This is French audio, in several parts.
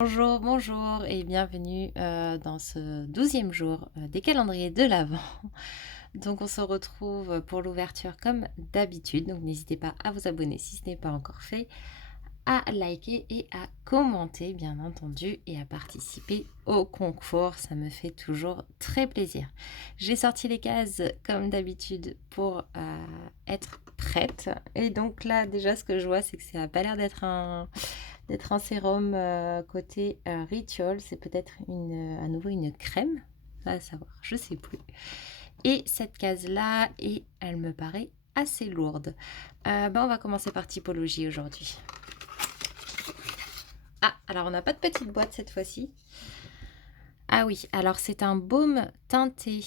Bonjour, bonjour et bienvenue dans ce 12e jour des calendriers de l'Avent. Donc on se retrouve pour l'ouverture comme d'habitude. Donc n'hésitez pas à vous abonner si ce n'est pas encore fait, à liker et à commenter bien entendu et à participer au concours. Ça me fait toujours très plaisir. J'ai sorti les cases comme d'habitude pour être prête. Et donc là déjà ce que je vois c'est que ça n'a pas l'air d'être un sérum côté Ritual. C'est peut-être à nouveau une crème. À savoir, je sais plus. Et cette case-là, et elle me paraît assez lourde. On va commencer par typologie aujourd'hui. Ah, alors on n'a pas de petite boîte cette fois-ci. Ah oui, alors c'est un baume teinté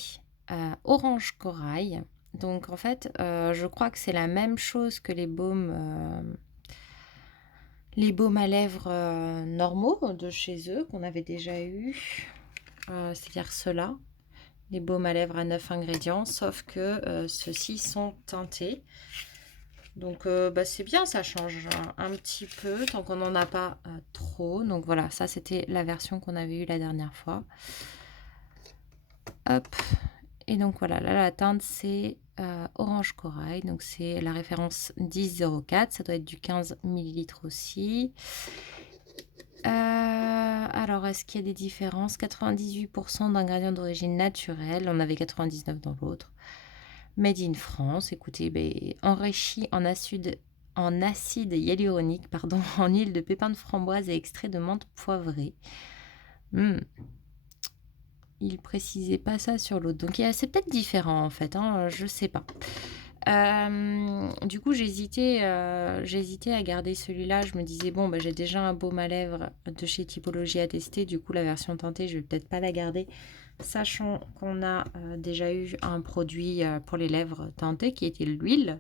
orange corail. Donc en fait, je crois que c'est la même chose que les baumes à lèvres normaux de chez eux qu'on avait déjà eu. C'est-à-dire ceux-là, les baumes à lèvres à 9 ingrédients, sauf que ceux-ci sont teintés. Donc c'est bien, ça change un petit peu tant qu'on n'en a pas trop. Donc voilà, ça c'était la version qu'on avait eue la dernière fois. Hop. Et donc voilà, là la teinte c'est orange corail. Donc c'est la référence 10,04. Ça doit être du 15 millilitres aussi. Alors, est-ce qu'il y a des différences? 98% d'ingrédients d'origine naturelle. On avait 99 dans l'autre. Made in France, écoutez, enrichi en acide hyaluronique, pardon, en huile de pépins de framboise et extrait de menthe poivrée. Il précisait pas ça sur l'autre. Donc c'est peut-être différent en fait, hein, je sais pas. Du coup, j'hésitais à garder celui-là. Je me disais, bon, j'ai déjà un baume à lèvres de chez Typologie à tester. Du coup, la version teintée, je vais peut-être pas la garder. Sachant qu'on a déjà eu un produit pour les lèvres teintées qui était l'huile.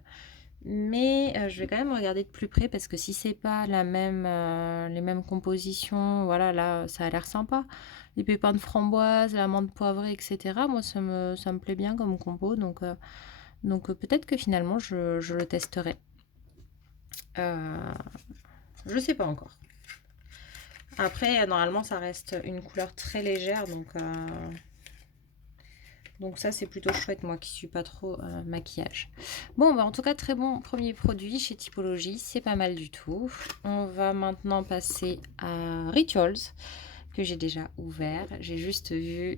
Mais je vais quand même regarder de plus près parce que si c'est pas les mêmes compositions, voilà, là, ça a l'air sympa. Les pépins de framboise, l'amande poivrée, etc. Moi, ça me plaît bien comme compo. Donc peut-être que finalement, je le testerai. Je sais pas encore. Après, normalement, ça reste une couleur très légère. Donc ça, c'est plutôt chouette, moi qui suis pas trop maquillage. Bon, en tout cas, très bon premier produit chez Typologie. C'est pas mal du tout. On va maintenant passer à Rituals, que j'ai déjà ouvert. J'ai juste vu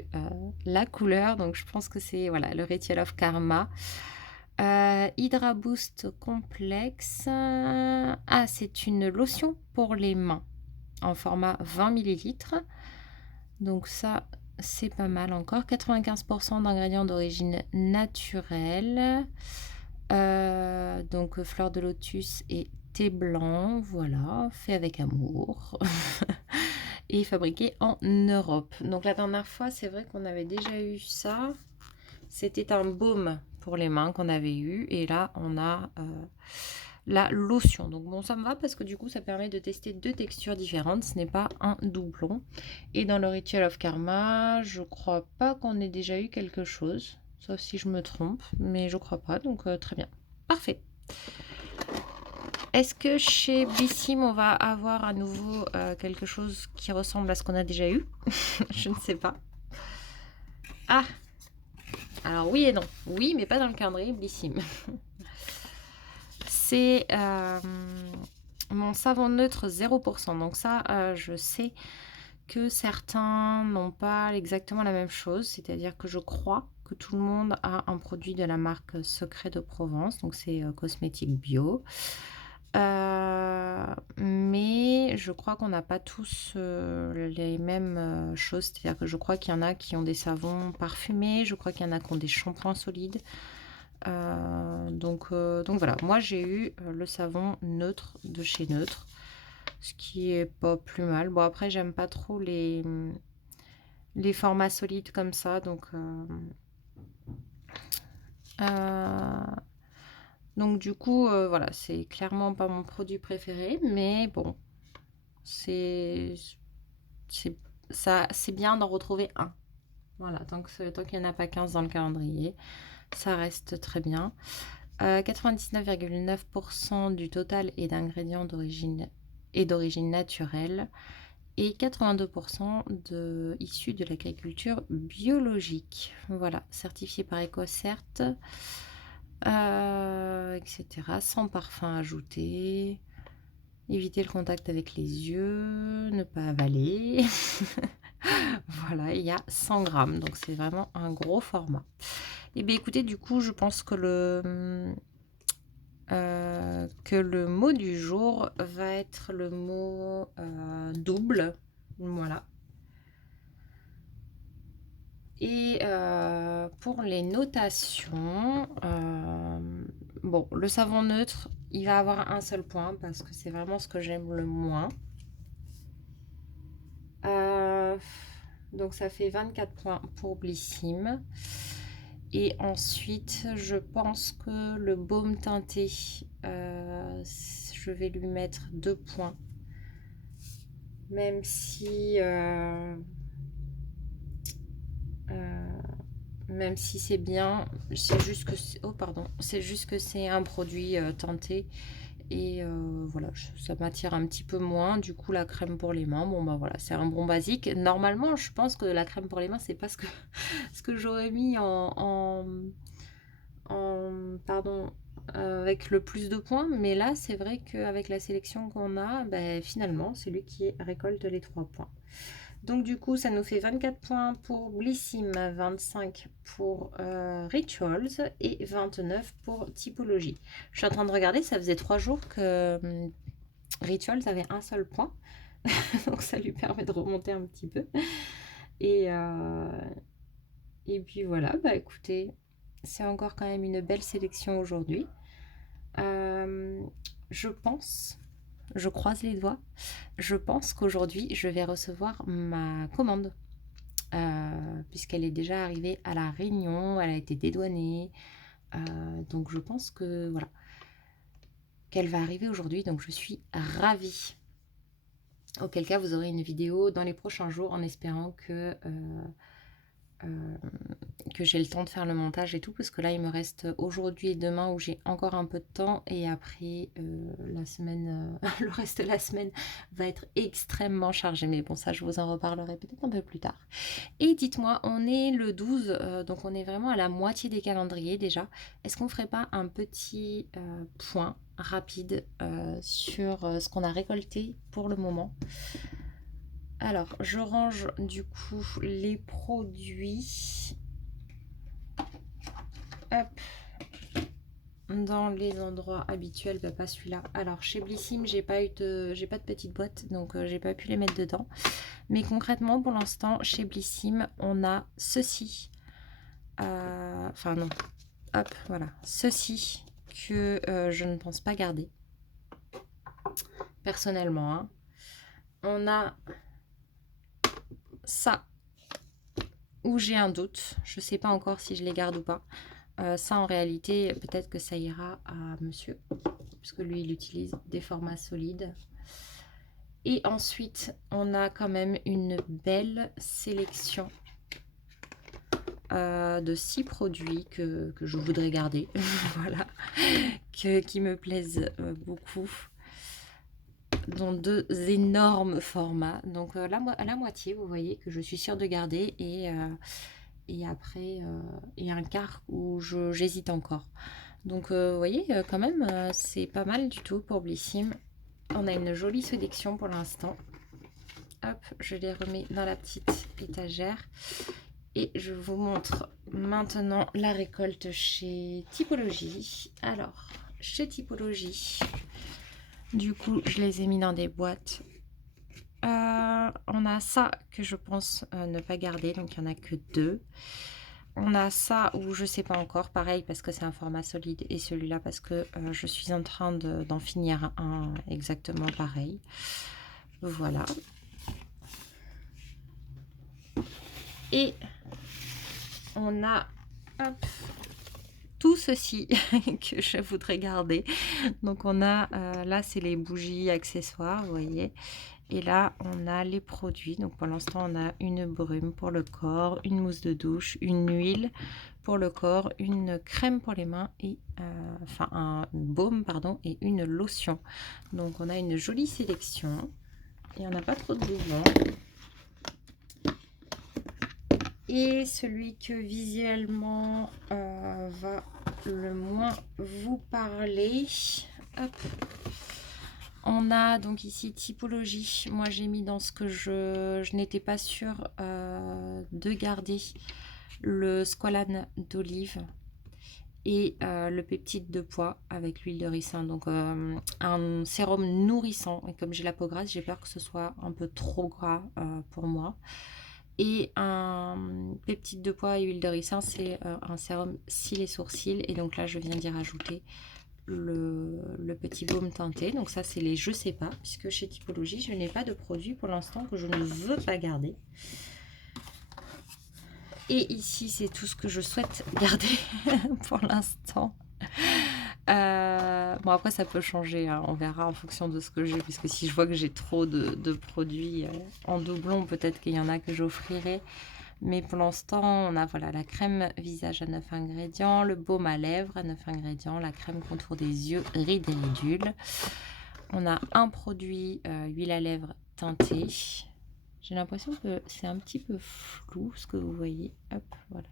la couleur. Donc je pense que c'est voilà, le Ritual of Karma. Hydra Boost Complexe. Ah, c'est une lotion pour les mains en format 20 millilitres. Donc ça, c'est pas mal encore. 95% d'ingrédients d'origine naturelle. Donc fleur de lotus et thé blanc. Voilà, fait avec amour. Et fabriqué en Europe. Donc la dernière fois, c'est vrai qu'on avait déjà eu ça. C'était un baume pour les mains qu'on avait eu. Et là, on a la lotion. Donc bon, ça me va parce que du coup, ça permet de tester deux textures différentes. Ce n'est pas un doublon. Et dans le Ritual of Karma, je crois pas qu'on ait déjà eu quelque chose. Sauf si je me trompe. Mais je crois pas. Donc très bien. Parfait. Est-ce que chez Bissim, on va avoir à nouveau quelque chose qui ressemble à ce qu'on a déjà eu? Je ne sais pas. Ah! Alors oui et non. Oui, mais pas dans le calendrier Bissim. C'est mon savon neutre 0%. Donc ça, je sais que certains n'ont pas exactement la même chose. C'est-à-dire que je crois que tout le monde a un produit de la marque Secret de Provence. Donc c'est cosmétique bio. Mais je crois qu'on n'a pas tous les mêmes choses. C'est-à-dire que je crois qu'il y en a qui ont des savons parfumés. Je crois qu'il y en a qui ont des shampoings solides. Donc voilà, moi j'ai eu le savon neutre de chez Neutre, ce qui est pas plus mal. Bon après j'aime pas trop les formats solides comme ça, donc du coup voilà, c'est clairement pas mon produit préféré, mais bon, c'est ça, c'est bien d'en retrouver un. Voilà, tant qu'il n'y en a pas 15 dans le calendrier, ça reste très bien. 99,9% du total est d'ingrédients d'origine naturelle. et 82% issus de l'agriculture biologique. Voilà, certifié par EcoCert, etc. Sans parfum ajouté. Éviter le contact avec les yeux, ne pas avaler. Voilà, il y a 100 grammes, donc c'est vraiment un gros format. Et bien écoutez, du coup, je pense que le mot du jour va être le mot double. Voilà. Et pour les notations, bon, le savon neutre, il va avoir un seul point parce que c'est vraiment ce que j'aime le moins. Donc ça fait 24 points pour Blissim. Et ensuite, je pense que le baume teinté, je vais lui mettre 2 points. Même si c'est bien, c'est juste que c'est juste que c'est un produit teinté et voilà, ça m'attire un petit peu moins. Du coup, la crème pour les mains, bon bah voilà, c'est un bon basique. Normalement, je pense que la crème pour les mains, c'est pas ce que j'aurais mis pardon, avec le plus de points, mais là, c'est vrai qu'avec la sélection qu'on a, ben, finalement, c'est lui qui récolte les 3 points. Donc du coup, ça nous fait 24 points pour Blissim, 25 pour Rituals et 29 pour Typologie. Je suis en train de regarder, ça faisait 3 jours que Rituals avait un seul point. Donc ça lui permet de remonter un petit peu. Et puis voilà, bah écoutez, c'est encore quand même une belle sélection aujourd'hui. Je croise les doigts, je pense qu'aujourd'hui je vais recevoir ma commande. Puisqu'elle est déjà arrivée à la Réunion, elle a été dédouanée. Donc je pense que voilà, qu'elle va arriver aujourd'hui, donc je suis ravie. Auquel cas vous aurez une vidéo dans les prochains jours en espérant que j'ai le temps de faire le montage et tout, parce que là il me reste aujourd'hui et demain où j'ai encore un peu de temps, et après la semaine, le reste de la semaine va être extrêmement chargé, mais bon, ça je vous en reparlerai peut-être un peu plus tard. Et dites-moi, on est le 12, donc on est vraiment à la moitié des calendriers déjà. Est-ce qu'on ferait pas un petit point rapide sur ce qu'on a récolté pour le moment? Alors, je range du coup les produits. Hop, dans les endroits habituels, bah, pas celui-là. Alors chez Blissim, j'ai pas de petite boîte, donc j'ai pas pu les mettre dedans. Mais concrètement, pour l'instant, chez Blissim, on a ceci. Enfin non, hop, voilà, ceci que je ne pense pas garder. Personnellement, hein. On a ça, où j'ai un doute. Je sais pas encore si je les garde ou pas. Ça, en réalité, peut-être que ça ira à monsieur, puisque lui, il utilise des formats solides. Et ensuite, on a quand même une belle sélection de 6 produits que je voudrais garder, voilà, qui me plaisent beaucoup, dans 2 énormes formats. Donc à la moitié, vous voyez, que je suis sûre de garder, et après, il y a un quart où j'hésite encore. Donc vous voyez, quand même, c'est pas mal du tout pour Blissim. On a une jolie sélection pour l'instant. Hop, je les remets dans la petite étagère. Et je vous montre maintenant la récolte chez Typologie. Alors, chez Typologie, du coup, je les ai mis dans des boîtes. On a ça que je pense ne pas garder, donc il n'y en a que 2. On a ça où je sais pas encore, pareil parce que c'est un format solide, et celui-là parce que je suis en train d'en finir un exactement pareil. Voilà. Et on a tout ceci que je voudrais garder. Donc on a, là c'est les bougies accessoires, vous voyez. Et là on a les produits. Donc pour l'instant on a une brume pour le corps, une mousse de douche, une huile pour le corps, une crème pour les mains, et enfin un baume pardon, et une lotion. Donc on a une jolie sélection. il n'y en a pas trop de doublons. Et celui que visuellement va le moins vous parler. Hop. On a donc ici typologie. Moi j'ai mis dans ce que je n'étais pas sûre de garder le squalane d'olive et le peptide de pois avec l'huile de ricin. Donc un sérum nourrissant. Et comme j'ai la peau grasse, j'ai peur que ce soit un peu trop gras pour moi. Et un peptide de pois et huile de ricin, c'est un sérum cils et sourcils. Et donc là, je viens d'y rajouter le petit baume teinté. Donc ça, c'est les je sais pas, puisque chez Typologie, je n'ai pas de produit pour l'instant que je ne veux pas garder. Et ici, c'est tout ce que je souhaite garder pour l'instant. Bon, après, ça peut changer, hein. On verra en fonction de ce que j'ai, puisque si je vois que j'ai trop de produits en doublon, peut-être qu'il y en a que j'offrirai. Mais pour l'instant, on a voilà, la crème visage à 9 ingrédients, le baume à lèvres à 9 ingrédients, la crème contour des yeux, rides et ridules. On a un produit huile à lèvres teintée. J'ai l'impression que c'est un petit peu flou ce que vous voyez. Hop, voilà.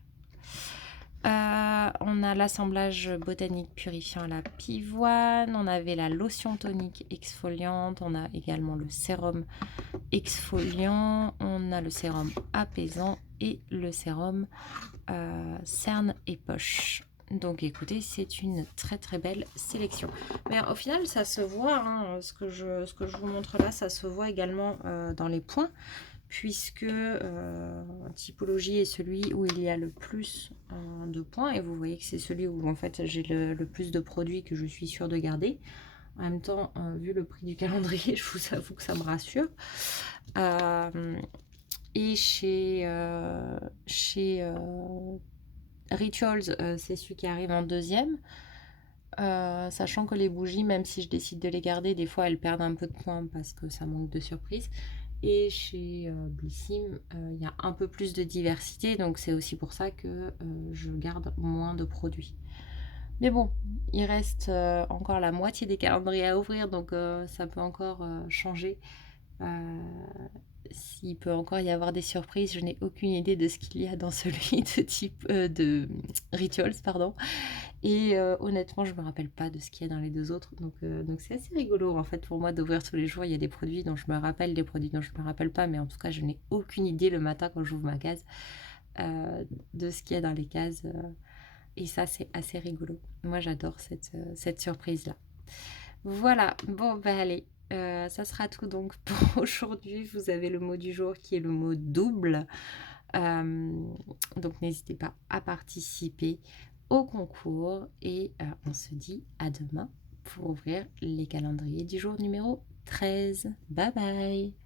On a l'assemblage botanique purifiant à la pivoine. On avait la lotion tonique exfoliante. On a également le sérum exfoliant. On a le sérum apaisant et le sérum cerne et poche. Donc écoutez, c'est une très très belle sélection. Mais au final, ça se voit, hein, ce que je vous montre là, ça se voit également dans les points, puisque Typologie est celui où il y a le plus de points. Et vous voyez que c'est celui où en fait j'ai le plus de produits que je suis sûre de garder. En même temps, vu le prix du calendrier, je vous avoue que ça me rassure. Et chez Rituals, c'est celui qui arrive en deuxième. Sachant que les bougies, même si je décide de les garder, des fois elles perdent un peu de points parce que ça manque de surprise. Et chez Blissim, il y a un peu plus de diversité, donc c'est aussi pour ça que je garde moins de produits. Mais bon, il reste encore la moitié des calendriers à ouvrir, donc ça peut encore changer. S'il peut encore y avoir des surprises, je n'ai aucune idée de ce qu'il y a dans celui de Rituals, pardon. Et honnêtement, je me rappelle pas de ce qu'il y a dans les deux autres. Donc c'est assez rigolo en fait pour moi d'ouvrir tous les jours. Il y a des produits dont je me rappelle, des produits dont je me rappelle pas, mais en tout cas, je n'ai aucune idée le matin quand j'ouvre ma case de ce qu'il y a dans les cases. Et ça, c'est assez rigolo. Moi, j'adore cette surprise-là. Voilà, bon, bah allez, ça sera tout donc pour aujourd'hui. Vous avez le mot du jour qui est le mot double. Donc n'hésitez pas à participer au concours et on se dit à demain pour ouvrir les calendriers du jour numéro 13. Bye bye!